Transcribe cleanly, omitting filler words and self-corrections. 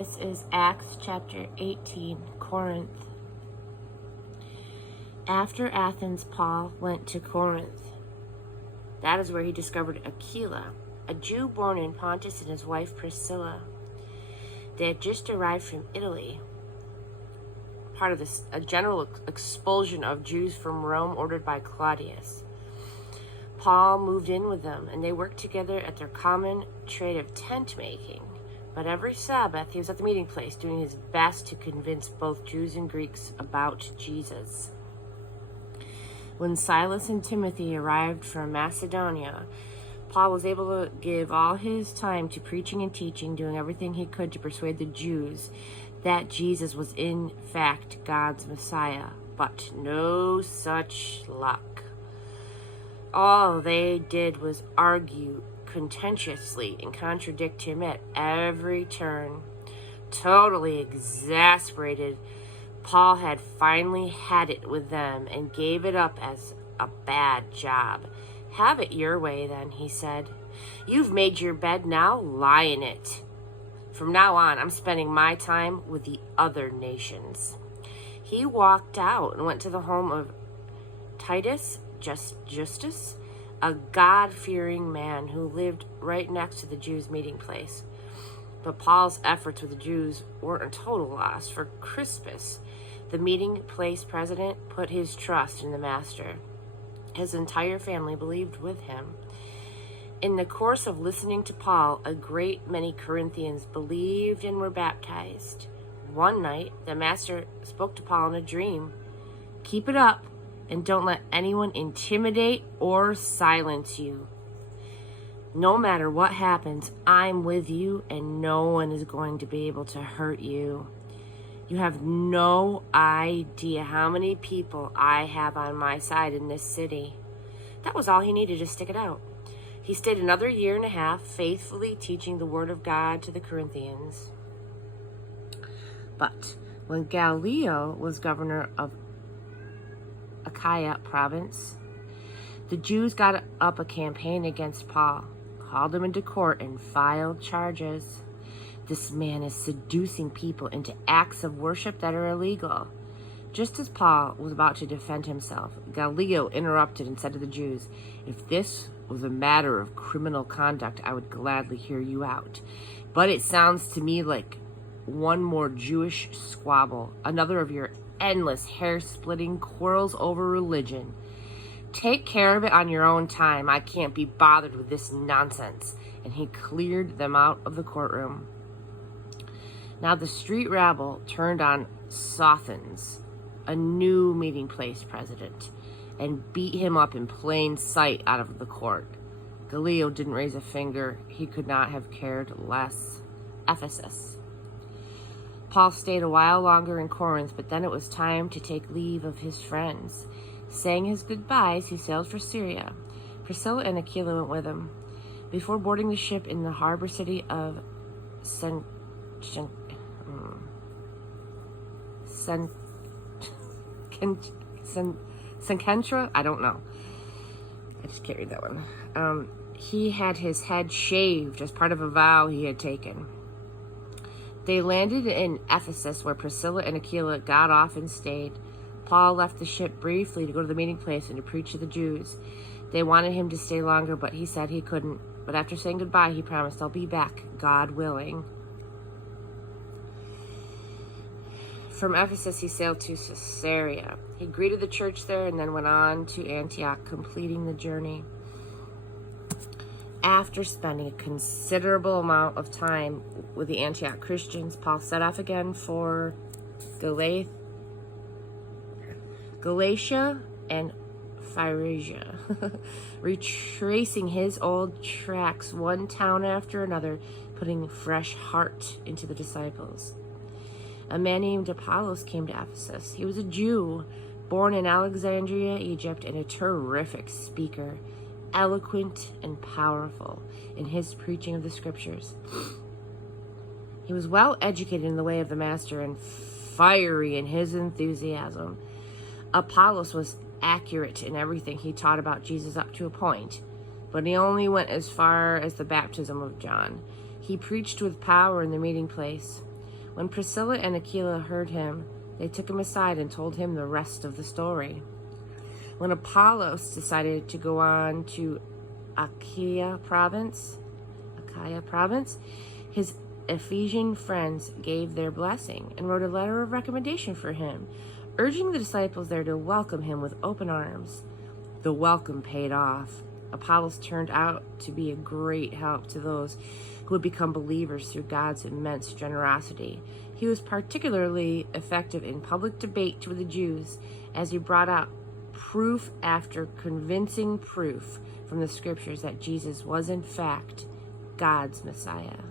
This is Acts chapter 18, Corinth. After Athens, Paul went to Corinth. That is where he discovered Aquila, a Jew born in Pontus, and his wife Priscilla. They had just arrived from Italy, part of a general expulsion of Jews from Rome ordered by Claudius. Paul moved in with them, and they worked together at their common trade of tent making. But every Sabbath, he was at the meeting place, doing his best to convince both Jews and Greeks about Jesus. When Silas and Timothy arrived from Macedonia, Paul was able to give all his time to preaching and teaching, doing everything he could to persuade the Jews that Jesus was in fact God's Messiah. But no such luck. All they did was argue contentiously and contradict him at every turn. Totally exasperated, Paul had finally had it with them and gave it up as a bad job. "Have it your way then," he said. "You've made your bed, now lie in it. From now on, I'm spending my time with the other nations." He walked out and went to the home of Titus Justus, a God-fearing man who lived right next to the Jews' meeting place. But Paul's efforts with the Jews weren't a total loss, for Crispus, the meeting place president, put his trust in the master. His entire family believed with him. In the course of listening to Paul, a great many Corinthians believed and were baptized. One night, the master spoke to Paul in a dream. "Keep it up, and don't let anyone intimidate or silence you. No matter what happens, I'm with you, and no one is going to be able to hurt you. You have no idea how many people I have on my side in this city." That was all he needed to stick it out. He stayed another year and a half, faithfully teaching the word of God to the Corinthians. But when Gallio was governor of Achaia province, the Jews got up a campaign against Paul, called him into court, and filed charges. "This man is seducing people into acts of worship that are illegal." Just as Paul was about to defend himself, Gallio interrupted and said to the Jews, "If this was a matter of criminal conduct, I would gladly hear you out. But it sounds to me like one more Jewish squabble, another of your endless hair-splitting quarrels over religion. Take care of it on your own time. I can't be bothered with this nonsense." And he cleared them out of the courtroom. Now the street rabble turned on Sosthenes, a new meeting place president, and beat him up in plain sight out of the court. Gallio didn't raise a finger. He could not have cared less. Ephesus. Paul stayed a while longer in Corinth, but then it was time to take leave of his friends. Saying his goodbyes, he sailed for Syria. Priscilla and Aquila went with him. Before boarding the ship in the harbor city of Cenchreae, I don't know. I just can't read that one. He had his head shaved as part of a vow he had taken. They landed in Ephesus, where Priscilla and Aquila got off and stayed. Paul left the ship briefly to go to the meeting place and to preach to the Jews. They wanted him to stay longer, but he said he couldn't. But after saying goodbye, he promised, "I'll be back, God willing." From Ephesus, he sailed to Caesarea. He greeted the church there and then went on to Antioch, completing the journey. After spending a considerable amount of time with the Antioch Christians, Paul set off again for Galatia and Phrygia, retracing his old tracks, one town after another, putting fresh heart into the disciples. A man named Apollos came to Ephesus. He was a Jew, born in Alexandria, Egypt, and a terrific speaker, eloquent and powerful in his preaching of the scriptures. He was well educated in the way of the master and fiery in his enthusiasm. Apollos was accurate in everything he taught about Jesus up to a point, but he only went as far as the baptism of John. He preached with power in the meeting place. When Priscilla and Aquila heard him, they took him aside and told him the rest of the story. When Apollos decided to go on to Achaia province, his Ephesian friends gave their blessing and wrote a letter of recommendation for him, urging the disciples there to welcome him with open arms. The welcome paid off. Apollos turned out to be a great help to those who would become believers through God's immense generosity. He was particularly effective in public debate with the Jews as he brought out proof after convincing proof from the scriptures that Jesus was in fact God's Messiah.